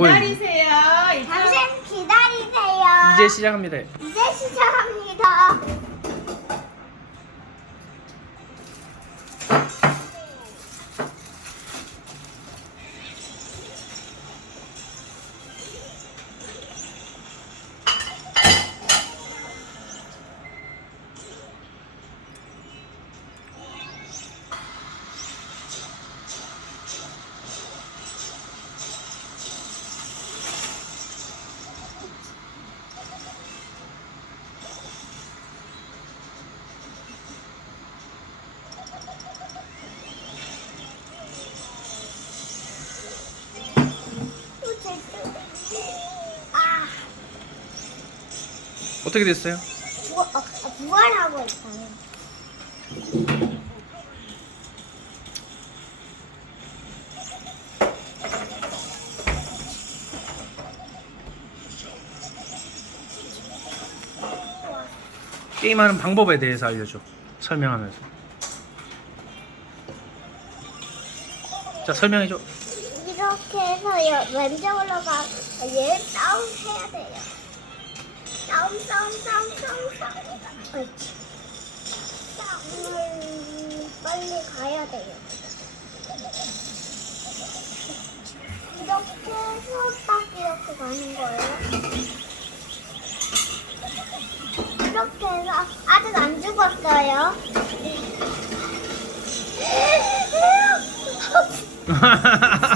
보여. 기다리세요. 당신 기다리세요. 이제 시작합니다. 이제 시작합니다. 어떻게 됐어요? 부활, 어, 어, 부활하고 있어요. 게임하는 방법에 대해서 알려줘. 설명하면서. 자 설명해줘. 이렇게 해서 여- 왼쪽으로 가, 얘 싸움 해야 돼요. 싸움, 싸움, 싸움, 싸움, 싸움. 싸움을 빨리 가야 돼요. 이렇게 해서 딱 이렇게 가는 거예요. 이렇게 해서 아직 안 죽었어요.